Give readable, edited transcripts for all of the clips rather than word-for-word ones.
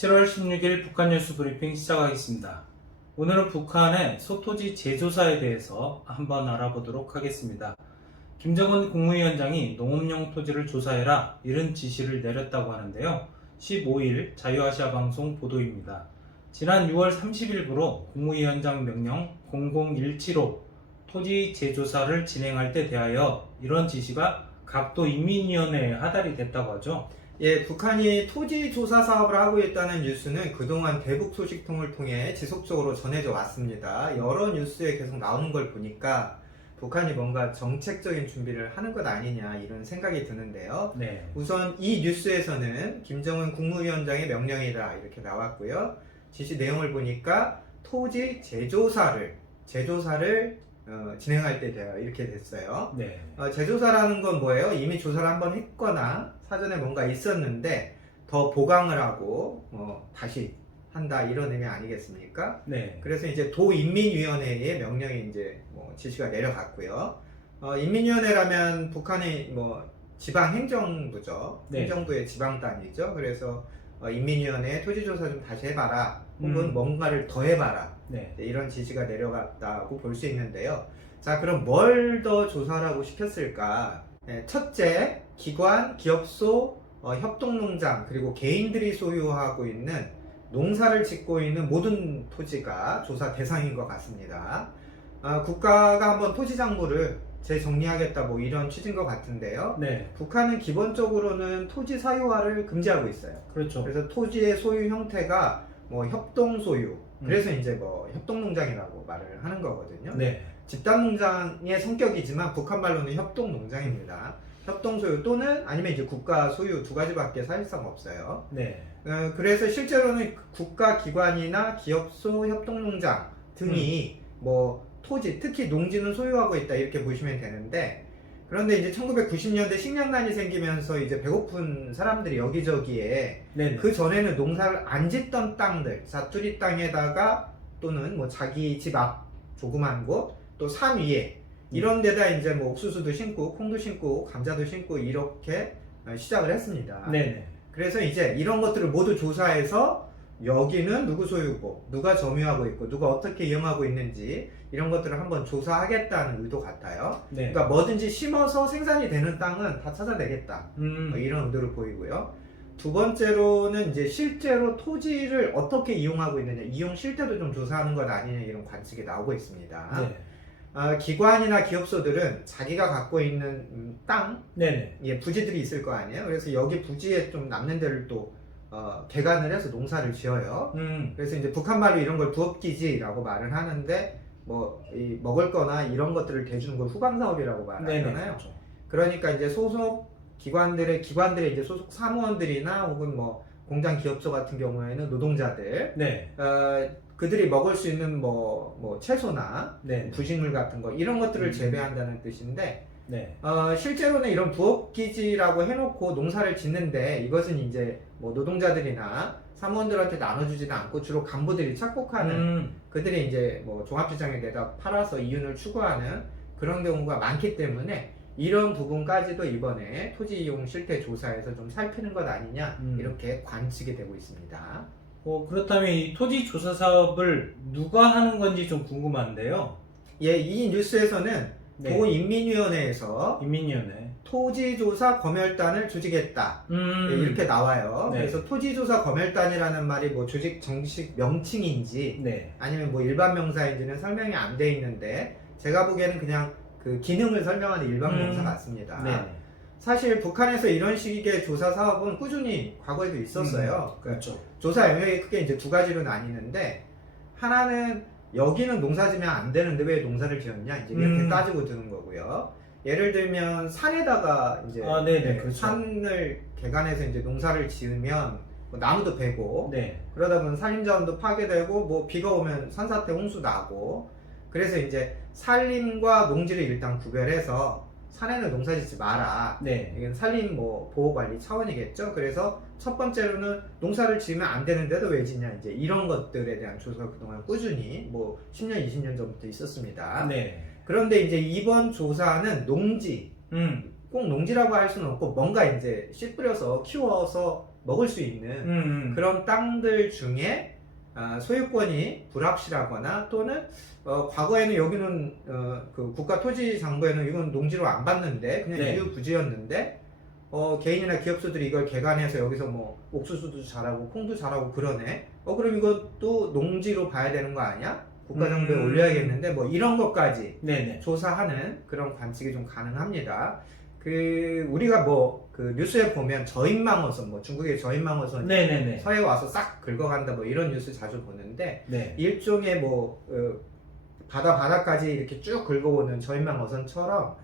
7월 16일 북한 뉴스 브리핑 시작하겠습니다. 오늘은 북한의 소토지 제조사에 대해서 한번 알아보도록 하겠습니다. 김정은 국무위원장이 농업용 토지를 조사해라 이런 지시를 내렸다고 하는데요. 15일 자유아시아 방송 보도입니다. 지난 6월 30일부로 국무위원장 명령 00175 토지 제조사를 진행할 때 대하여 이런 지시가 각도 인민위원회에 하달이 됐다고 하죠. 예, 북한이 토지 조사 사업을 하고 있다는 뉴스는 그동안 대북 소식통을 통해 지속적으로 전해져 왔습니다. 여러 뉴스에 계속 나오는 걸 보니까 북한이 뭔가 정책적인 준비를 하는 것 아니냐 이런 생각이 드는데요. 네. 우선 이 뉴스에서는 김정은 국무위원장의 명령이다 이렇게 나왔고요. 지시 내용을 보니까 토지 제조사를 진행할 때 돼요. 이렇게 됐어요. 네. 제조사라는 건 뭐예요? 이미 조사를 한번 했거나 사전에 뭔가 있었는데 더 보강을 하고 다시 한다 이런 의미 아니겠습니까? 네. 그래서 이제 도인민위원회의 명령이 이제 지시가 내려갔고요. 인민위원회라면 북한의 지방행정부죠. 네. 행정부의 지방단위죠. 그래서 인민위원회 토지조사 좀 다시 해봐라. 혹은 뭔가를 더 해봐라. 네. 이런 지시가 내려갔다고 볼 수 있는데요. 자, 그럼 뭘 더 조사하라고 시켰을까? 첫째, 기관, 기업소, 협동농장, 그리고 개인들이 소유하고 있는 농사를 짓고 있는 모든 토지가 조사 대상인 것 같습니다. 국가가 한번 토지장부를 재정리하겠다 이런 취지인 것 같은데요. 네. 북한은 기본적으로는 토지 사유화를 금지하고 있어요. 그렇죠. 그래서 토지의 소유 형태가 협동 소유, 그래서 이제 협동농장이라고 말을 하는 거거든요. 네. 집단농장의 성격이지만 북한 말로는 협동농장입니다. 협동소유 또는 아니면 이제 국가 소유 두 가지밖에 사실상 없어요. 네. 그래서 실제로는 국가기관이나 기업소, 협동농장 등이 토지, 특히 농지는 소유하고 있다 이렇게 보시면 되는데, 그런데 이제 1990년대 식량난이 생기면서 이제 배고픈 사람들이 여기저기에 네네. 그 전에는 농사를 안 짓던 땅들, 사투리 땅에다가 또는 자기 집 앞 조그만 곳, 또 산 위에 이런 데다 이제 옥수수도 심고 콩도 심고 감자도 심고 이렇게 시작을 했습니다. 네네. 그래서 이제 이런 것들을 모두 조사해서 여기는 누구 소유고 누가 점유하고 있고 누가 어떻게 이용하고 있는지 이런 것들을 한번 조사하겠다는 의도 같아요. 네. 그러니까 뭐든지 심어서 생산이 되는 땅은 다 찾아내겠다. 이런 의도를 보이고요. 두 번째로는 이제 실제로 토지를 어떻게 이용하고 있느냐, 이용 실태도 좀 조사하는 것 아니냐 이런 관측이 나오고 있습니다. 네. 기관이나 기업소들은 자기가 갖고 있는 땅, 네네. 부지들이 있을 거 아니에요. 그래서 여기 부지에 좀 남는 데를 또 개간을 해서 농사를 지어요. 그래서 이제 북한 말로 이런 걸 부업기지라고 말을 하는데 먹을 거나 이런 것들을 대주는 걸 후방사업이라고 말하잖아요. 그렇죠. 그러니까 이제 소속 기관들의 이제 소속 사무원들이나 혹은 공장 기업소 같은 경우에는 노동자들, 네. 그들이 먹을 수 있는 채소나 네. 부식물 같은 거 이런 것들을 재배한다는 뜻인데, 네. 실제로는 이런 부업기지라고 해놓고 농사를 짓는데 이것은 이제 노동자들이나 사무원들한테 나눠주지도 않고 주로 간부들이 착복하는 그들이 이제 종합시장에 내다 팔아서 이윤을 추구하는 그런 경우가 많기 때문에 이런 부분까지도 이번에 토지 이용 실태 조사에서 좀 살피는 것 아니냐 이렇게 관측이 되고 있습니다. 그렇다면 이 토지 조사 사업을 누가 하는 건지 좀 궁금한데요. 예, 이 뉴스에서는 네. 도인민위원회에서 인민위원회. 토지조사 검열단을 조직했다. 네, 이렇게 나와요. 네. 그래서 토지조사 검열단이라는 말이 조직 정식 명칭인지 네. 아니면 일반 명사인지는 설명이 안 돼 있는데 제가 보기에는 그냥 그 기능을 설명하는 일반 명사 같습니다. 네. 사실 북한에서 이런 식의 조사 사업은 꾸준히 과거에도 있었어요. 그렇죠. 조사 영역이 크게 이제 두 가지로 나뉘는데, 하나는 여기는 농사 지면 안 되는데 왜 농사를 지었냐 이제 이렇게 따지고 드는 거고요. 예를 들면 산에다가 이제 그렇죠. 산을 개간해서 이제 농사를 지으면 나무도 베고 네. 그러다 보면 산림자원도 파괴되고 비가 오면 산사태 홍수 나고, 그래서 이제 산림과 농지를 일단 구별해서 산에는 농사 짓지 마라. 네. 이건 산림 보호관리 차원이겠죠. 그래서 첫 번째로는 농사를 지으면 안 되는데도 왜 짓냐 이제 이런 것들에 대한 조사가 그동안 꾸준히 10년, 20년 전부터 있었습니다. 네. 그런데 이제 이번 조사는 농지, 꼭 농지라고 할 수는 없고 뭔가 이제 씨 뿌려서 키워서 먹을 수 있는 그런 땅들 중에 소유권이 불확실하거나 또는 과거에는 여기는 그 국가토지장부에는 이건 농지로 안 봤는데 그냥 네. 유유부지였는데 개인이나 기업소들이 이걸 개간해서 여기서 뭐 옥수수도 자라고 콩도 자라고 그러네. 그럼 이것도 농지로 봐야 되는 거 아니야? 국가정보에 올려야겠는데 뭐 이런 것까지 네네. 조사하는 그런 관측이 좀 가능합니다. 그 우리가 뭐 그 뉴스에 보면 저인망어선 뭐 중국의 저인망어선 네네네. 서해 와서 싹 긁어간다 뭐 이런 뉴스 자주 보는데 네. 일종의 뭐 바다까지 이렇게 쭉 긁어오는 저인망어선처럼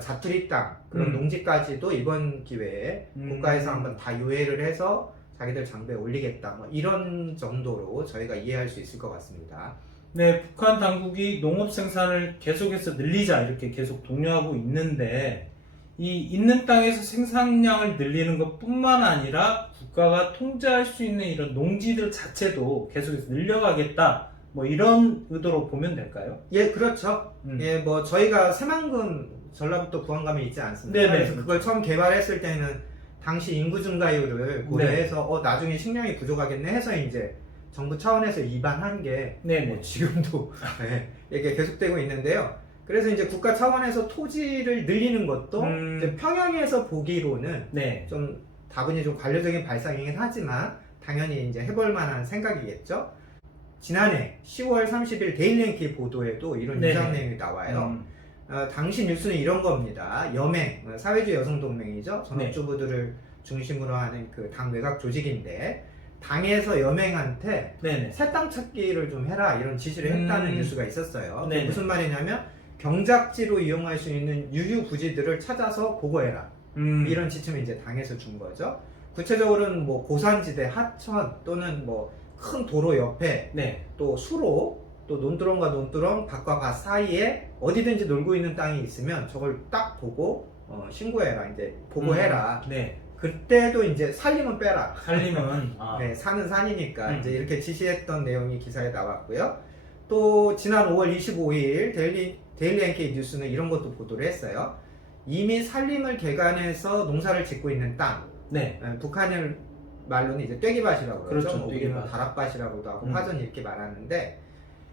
자투리 땅 그런 농지까지도 이번 기회에 국가에서 한번 다 유예를 해서 자기들 장부에 올리겠다 뭐 이런 정도로 저희가 이해할 수 있을 것 같습니다. 네, 북한 당국이 농업 생산을 계속해서 늘리자 이렇게 계속 독려하고 있는데 이 있는 땅에서 생산량을 늘리는 것뿐만 아니라 국가가 통제할 수 있는 이런 농지들 자체도 계속해서 늘려가겠다 뭐 이런 의도로 보면 될까요? 예, 그렇죠. 예, 뭐 저희가 새만금 전라북도 부안감에 있지 않습니까? 네네. 그래서 그걸 처음 개발했을 때는 당시 인구 증가율을 고려해서 나중에 식량이 부족하겠네 해서 이제 정부 차원에서 입안한 게 네네. 지금도 이게 계속되고 있는데요. 그래서 이제 국가 차원에서 토지를 늘리는 것도 이제 평양에서 보기로는 네. 좀 다분히 좀 관료적인 발상이긴 하지만 당연히 이제 해볼 만한 생각이겠죠. 지난해 10월 30일 데일리엔키 보도에도 이런 유사한 내용이 나와요. 당시 뉴스는 이런 겁니다. 여맹, 사회주의 여성동맹이죠. 전업주부들을 중심으로 하는 그 당 외곽 조직인데 당에서 여맹한테 새 땅 찾기를 좀 해라 이런 지시를 했다는 뉴스가 있었어요. 그게 무슨 말이냐면 경작지로 이용할 수 있는 유유부지들을 찾아서 보고해라 이런 지침을 이제 당에서 준 거죠. 구체적으로는 뭐 고산지대, 하천 또는 뭐 큰 도로 옆에 또 수로 또 논두렁과 논두렁, 밭과 밭 사이에 어디든지 놀고 있는 땅이 있으면 저걸 딱 보고 신고해라 이제 보고해라. 그때도 이제 살림은 빼라. 살림은 네, 산은 산이니까 이제 이렇게 지시했던 내용이 기사에 나왔고요. 또 지난 5월 25일 데일리 NK 뉴스는 이런 것도 보도를 했어요. 이미 산림을 개간해서 농사를 짓고 있는 땅. 북한을 말로는 이제 떼기밭이라고 그러죠. 그렇죠. 우리는 다락밭이라고도 하고 화전 이렇게 말하는데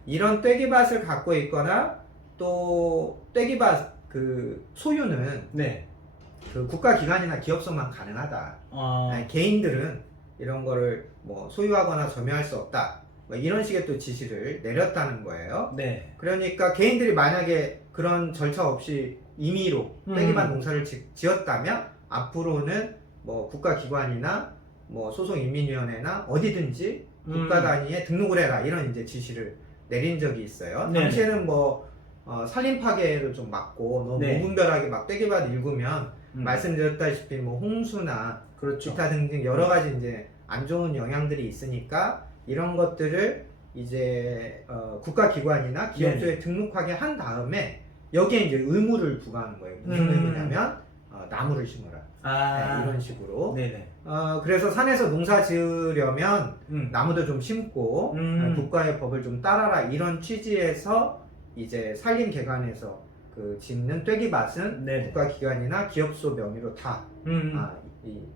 이런 떼기밭을 갖고 있거나 또 떼기밭 그 소유는 그 국가기관이나 기업소만 가능하다. 개인들은 이런 거를 뭐 소유하거나 점유할 수 없다. 뭐 이런 식의 또 지시를 내렸다는 거예요. 그러니까 개인들이 만약에 그런 절차 없이 임의로 떼기밭 농사를 지었다면 앞으로는 뭐 국가기관이나 뭐 소속인민위원회나 어디든지 국가 단위에 등록을 해라 이런 이제 지시를 내린 적이 있어요. 당시에는 뭐 산림 파괴를 좀 막고 너무 무분별하게 막 떼기밭 일구면 말씀드렸다시피 뭐 홍수나 기타 등등 여러 가지 이제 안 좋은 영향들이 있으니까 이런 것들을 이제 국가기관이나 기업소에 등록하게 한 다음에 여기에 이제 의무를 부과하는 거예요. 무슨 의무냐면 나무를 심어라. 이런 식으로. 그래서 산에서 농사 지으려면 나무도 좀 심고 국가의 법을 좀 따라라 이런 취지에서 이제 산림 개간에서 그 짓는 떼기밭은 국가기관이나 기업소 명의로 다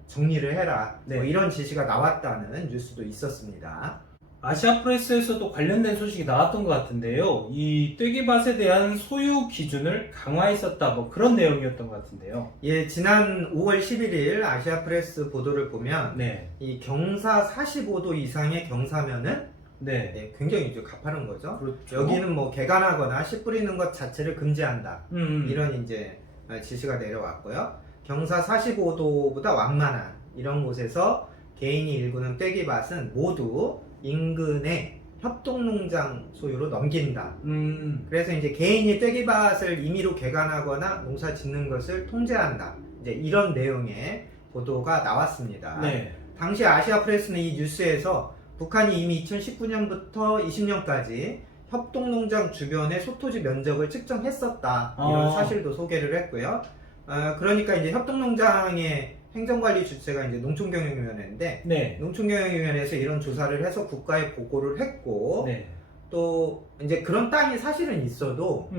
정리를 해라 뭐 이런 지시가 나왔다는 뉴스도 있었습니다. 아시아프레스에서도 관련된 소식이 나왔던 것 같은데요. 이 떼기밭에 대한 소유 기준을 강화했었다 뭐 그런 내용이었던 것 같은데요. 예, 지난 5월 11일 아시아프레스 보도를 보면 이 경사 45도 이상의 경사면은 굉장히 이제 가파른 거죠. 여기는 뭐 개간하거나 씨 뿌리는 것 자체를 금지한다. 이런 이제 지시가 내려왔고요. 경사 45도보다 완만한 이런 곳에서 개인이 일구는 떼기밭은 모두 인근의 협동농장 소유로 넘긴다. 그래서 이제 개인이 떼기밭을 임의로 개간하거나 농사 짓는 것을 통제한다. 이제 이런 내용의 보도가 나왔습니다. 당시 아시아프레스는 이 뉴스에서 북한이 이미 2019년부터 20년까지 협동농장 주변의 소토지 면적을 측정했었다. 이런 사실도 소개를 했고요. 그러니까 이제 협동농장의 행정관리 주체가 이제 농촌경영위원회인데 농촌경영위원회에서 이런 조사를 해서 국가에 보고를 했고 또 이제 그런 땅이 사실은 있어도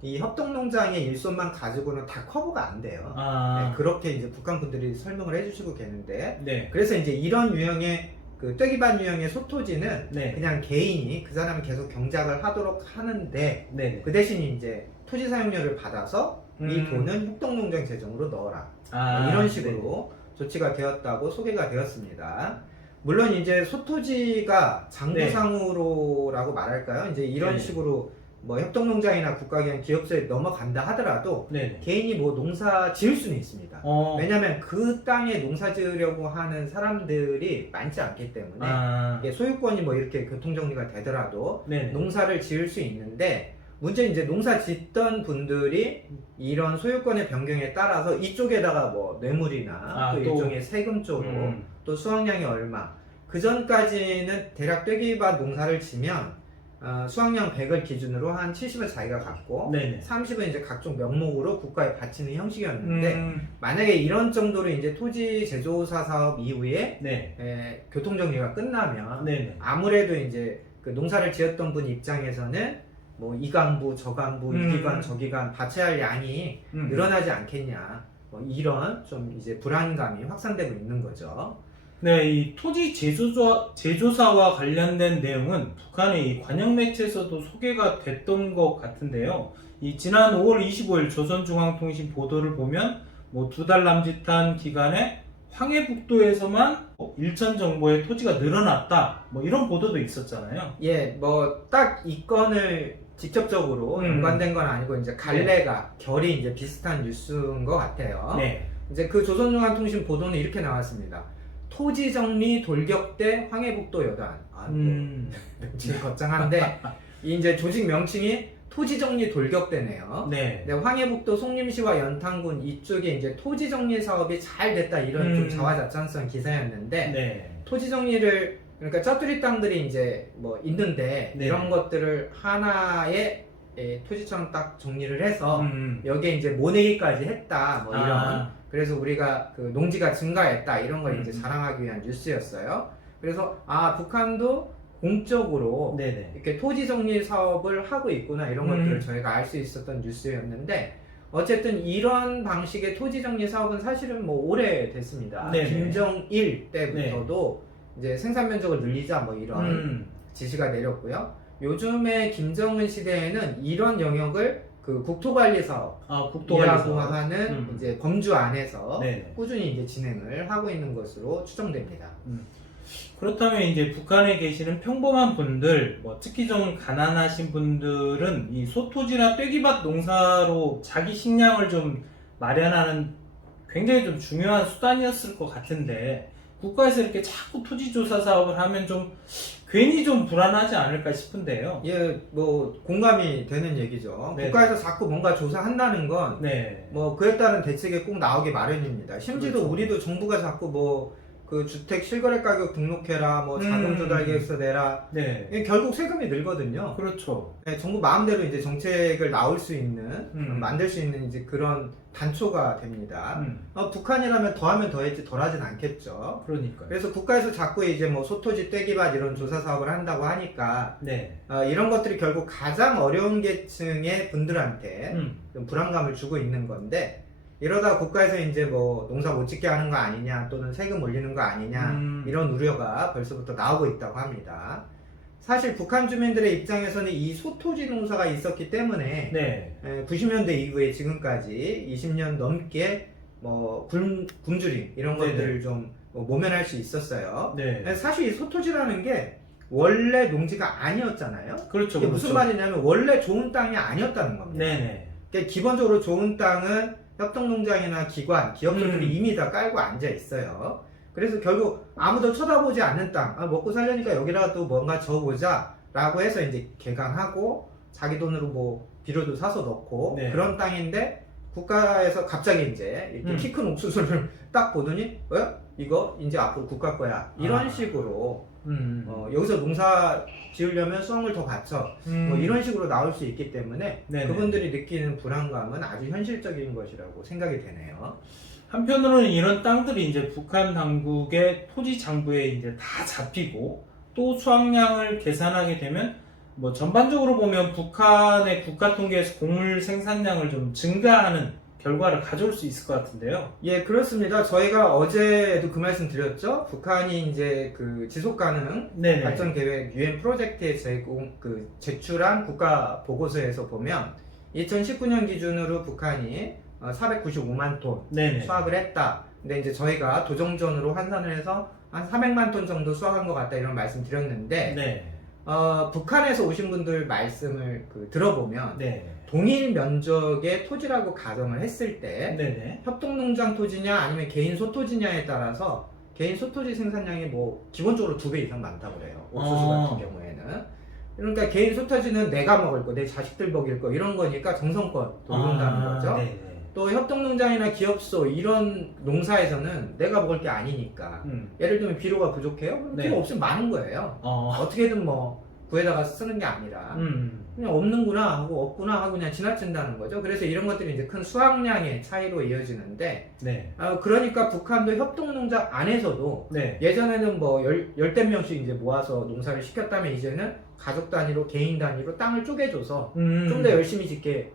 이 협동농장의 일손만 가지고는 다 커버가 안 돼요. 네, 그렇게 이제 북한 분들이 설명을 해주시고 계는데, 네. 그래서 이제 이런 유형의 그 떼기밭 유형의 소토지는 네. 그냥 개인이 그 사람이 계속 경작을 하도록 하는데, 네. 그 대신 이제 토지 사용료를 받아서 이 돈은 협동농장 재정으로 넣어라. 이런 식으로 조치가 되었다고 소개가 되었습니다. 물론 이제 소토지가 장부상으로라고 말할까요? 이제 이런 네네. 식으로 뭐 협동농장이나 국가기관 기업소에 넘어간다 하더라도 네네. 개인이 뭐 농사 지을 수는 있습니다. 왜냐면 그 땅에 농사 지으려고 하는 사람들이 많지 않기 때문에 이게 소유권이 뭐 이렇게 교통정리가 되더라도 네네. 농사를 지을 수 있는데, 문제는 이제 농사 짓던 분들이 이런 소유권의 변경에 따라서 이쪽에다가 뭐 뇌물이나 또 일종의 세금 쪽으로 또 수확량이 얼마, 그 전까지는 대략 떼기밭 농사를 지면 수확량 100을 기준으로 한 70은 자기가 갖고, 네네. 30은 이제 각종 명목으로 국가에 바치는 형식이었는데, 만약에 이런 정도로 이제 토지 제조사 사업 이후에 교통정리가 끝나면 아무래도 이제 그 농사를 지었던 분 입장에서는 뭐 이 간부 저 간부 이 기관 저 기관 바쳐야 할 양이 늘어나지 않겠냐, 뭐 이런 좀 이제 불안감이 확산되고 있는 거죠. 네, 이 토지 제조사와 관련된 내용은 북한의 이 관영 매체에서도 소개가 됐던 것 같은데요. 이 지난 5월 25일 조선중앙통신 보도를 보면 뭐 2달 남짓한 기간에 황해북도에서만 일천 정보의 토지가 늘어났다, 뭐 이런 보도도 있었잖아요. 예, 뭐 딱 이 건을 직접적으로 연관된 건 아니고 이제 갈래가 결이 이제 비슷한 뉴스인 것 같아요. 네. 이제 그 조선중앙통신 보도는 이렇게 나왔습니다. 토지 정리 돌격대 황해북도 여단. 명칭이 거창한데 이제 조직 명칭이 토지 정리 돌격대네요. 네. 네, 황해북도 송림시와 연탄군 이쪽에 이제 토지 정리 사업이 잘 됐다, 이런 좀 자화자찬성 기사였는데, 토지 정리를, 그러니까 짜투리 땅들이 이제 뭐 있는데 이런 것들을 하나의 토지처럼 딱 정리를 해서 여기에 이제 모내기까지 했다, 뭐 이런. 그래서 우리가 그 농지가 증가했다, 이런 걸 이제 자랑하기 위한 뉴스였어요. 그래서 북한도 공적으로 이렇게 토지 정리 사업을 하고 있구나, 이런 것들을 저희가 알 수 있었던 뉴스였는데, 어쨌든 이런 방식의 토지 정리 사업은 사실은 뭐 오래됐습니다. 김정일 때부터도 이제 생산 면적을 늘리자, 뭐 이런 지시가 내렸고요. 요즘에 김정은 시대에는 이런 영역을 그 국토관리 사업이라고 하는 이제 범주 안에서 꾸준히 이제 진행을 하고 있는 것으로 추정됩니다. 그렇다면 이제 북한에 계시는 평범한 분들, 뭐 특히 좀 가난하신 분들은 이 소토지나 떼기밭 농사로 자기 식량을 좀 마련하는 굉장히 좀 중요한 수단이었을 것 같은데, 국가에서 이렇게 자꾸 토지조사 사업을 하면 좀 괜히 좀 불안하지 않을까 싶은데요. 예, 뭐 공감이 되는 얘기죠. 국가에서 자꾸 뭔가 조사한다는 건 뭐 그에 따른 대책이 꼭 나오기 마련입니다. 심지어 우리도 정부가 자꾸 뭐 그 주택 실거래 가격 등록해라, 뭐 자금 조달 계획서 내라, 결국 세금이 늘거든요. 그렇죠. 정부 마음대로 이제 정책을 나올 수 있는, 만들 수 있는 이제 그런 단초가 됩니다. 북한이라면 더하면 더했지 덜하진 않겠죠. 그러니까요. 그래서 국가에서 자꾸 이제 뭐 소토지 떼기밭 이런 조사 사업을 한다고 하니까 이런 것들이 결국 가장 어려운 계층의 분들한테 좀 불안감을 주고 있는 건데, 이러다 국가에서 이제 뭐 농사 못 짓게 하는 거 아니냐, 또는 세금 올리는 거 아니냐, 이런 우려가 벌써부터 나오고 있다고 합니다. 사실 북한 주민들의 입장에서는 이 소토지 농사가 있었기 때문에 90년대 이후에 지금까지 20년 넘게 뭐 굶주림 이런 것들을 좀 모면할 수 있었어요. 사실 이 소토지라는 게 원래 농지가 아니었잖아요. 그렇죠. 이게 무슨 말이냐면 원래 좋은 땅이 아니었다는 겁니다. 그러니까 기본적으로 좋은 땅은 협동농장이나 기관, 기업들이 이미 다 깔고 앉아 있어요. 그래서 결국 아무도 쳐다보지 않는 땅, 먹고 살려니까 여기라도 뭔가 져보자 라고 해서 이제 개강하고 자기 돈으로 뭐 비료도 사서 넣고 그런 땅인데, 국가에서 갑자기 이제 이렇게 키 큰 옥수수를 딱 보더니 이거 이제 앞으로 국가 거야, 이런 식으로 여기서 농사 지으려면 수확을 더 바쳐, 뭐 이런 식으로 나올 수 있기 때문에 그분들이 느끼는 불안감은 아주 현실적인 것이라고 생각이 되네요. 한편으로는 이런 땅들이 이제 북한 당국의 토지 장부에 이제 다 잡히고 또 수확량을 계산하게 되면 뭐 전반적으로 보면 북한의 국가 통계에서 곡물 생산량을 좀 증가하는 결과를 가져올 수 있을 것 같은데요. 예, 그렇습니다. 저희가 어제도 그 말씀 드렸죠. 북한이 이제 그 지속 가능 네네. 발전 계획 UN 프로젝트에 제출한 국가 보고서에서 보면 2019년 기준으로 북한이 495만 톤 네네. 수확을 했다. 근데 이제 저희가 도정전으로 환산을 해서 한 400만 톤 정도 수확한 것 같다 이런 말씀 드렸는데 네. 북한에서 오신 분들 말씀을 들어보면 네. 동일 면적의 토지라고 가정을 했을 때 네네. 협동농장 토지냐 아니면 개인 소토지냐에 따라서 개인 소토지 생산량이 뭐 기본적으로 2배 이상 많다고 그래요. 옥수수 같은 경우에는. 그러니까 개인 소토지는 내가 먹을 거, 내 자식들 먹일 거 이런 거니까 정성껏 이룬다는 거죠. 네네. 또 협동농장이나 기업소 이런 농사에서는 내가 먹을 게 아니니까 예를 들면 비료가 부족해요? 그럼 네. 비료 없으면 많은 거예요. 어떻게든 뭐 구에다가 쓰는 게 아니라 그냥 없는구나 하고 없구나 하고 그냥 지나친다는 거죠. 그래서 이런 것들이 이제 큰 수확량의 차이로 이어지는데 네. 그러니까 북한도 협동농장 안에서도 네. 예전에는 뭐 열댓 명씩 이제 모아서 농사를 시켰다면 이제는 가족 단위로 개인 단위로 땅을 쪼개줘서 좀 더 열심히 짓게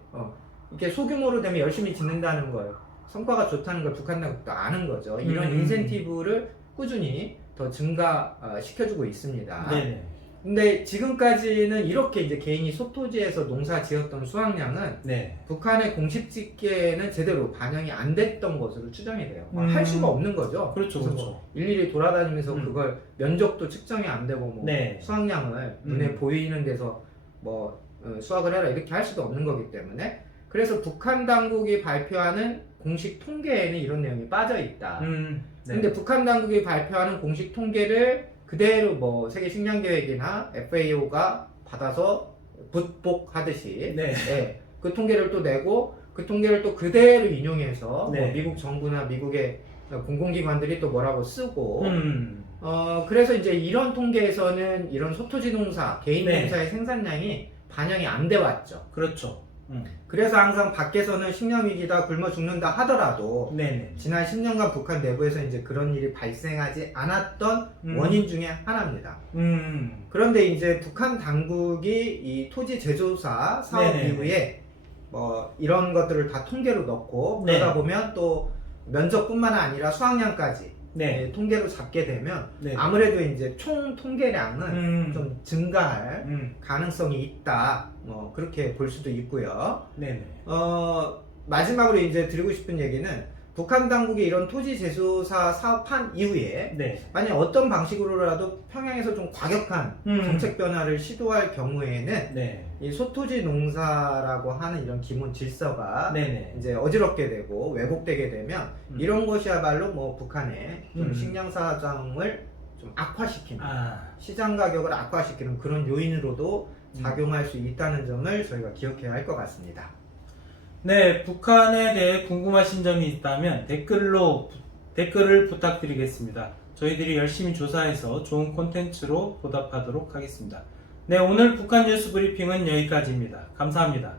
이렇게 소규모로 되면 열심히 짓는다는 걸 성과가 좋다는 걸 북한 당국도 아는 거죠. 이런 인센티브를 꾸준히 더 증가시켜주고 있습니다. 네네. 근데 지금까지는 이렇게 이제 개인이 소토지에서 농사 지었던 수확량은 네. 북한의 공식 집계에는 제대로 반영이 안 됐던 것으로 추정이 돼요. 할 수가 없는 거죠. 그렇죠, 그래서 그렇죠. 뭐 일일이 돌아다니면서 그걸 면적도 측정이 안 되고 뭐 네. 수확량을 눈에 보이는 데서 뭐 수확을 해라 이렇게 할 수도 없는 거기 때문에 그래서 북한 당국이 발표하는 공식 통계에는 이런 내용이 빠져 있다. 네. 근데 북한 당국이 발표하는 공식 통계를 그대로 뭐 세계 식량 계획이나 FAO가 받아서 붓복하듯이 네. 예, 그 통계를 또 내고 그 통계를 또 그대로 인용해서 네. 뭐 미국 정부나 미국의 공공기관들이 또 뭐라고 쓰고 그래서 그래서 이제 이런 통계에서는 이런 소토지 농사, 개인 네. 농사의 생산량이 반영이 안 돼 왔죠. 그렇죠. 그래서 항상 밖에서는 식량위기다 굶어 죽는다 하더라도 네네. 지난 10년간 북한 내부에서 이제 그런 일이 발생하지 않았던 원인 중에 하나입니다. 그런데 이제 북한 당국이 이 토지 제조사 사업 네네. 이후에 뭐 이런 것들을 다 통계로 넣고 네. 그러다 보면 또 면적뿐만 아니라 수확량까지 네. 통계로 잡게 되면 네. 아무래도 이제 총 통계량은 좀 증가할 음. 가능성이 있다. 뭐 그렇게 볼 수도 있고요. 네네. 마지막으로 이제 드리고 싶은 얘기는 북한 당국이 이런 토지 제조사 사업한 이후에 네. 만약 어떤 방식으로라도 평양에서 좀 과격한 정책 변화를 시도할 경우에는 네. 이 소토지 농사라고 하는 이런 기본 질서가 네네. 이제 어지럽게 되고 왜곡되게 되면 이런 것이야말로 뭐 북한의 좀 식량 사정을 좀 악화시키는 시장 가격을 악화시키는 그런 요인으로도 작용할 수 있다는 점을 저희가 기억해야 할 것 같습니다. 네, 북한에 대해 궁금하신 점이 있다면 댓글을 부탁드리겠습니다. 저희들이 열심히 조사해서 좋은 콘텐츠로 보답하도록 하겠습니다. 네, 오늘 북한 뉴스 브리핑은 여기까지입니다. 감사합니다.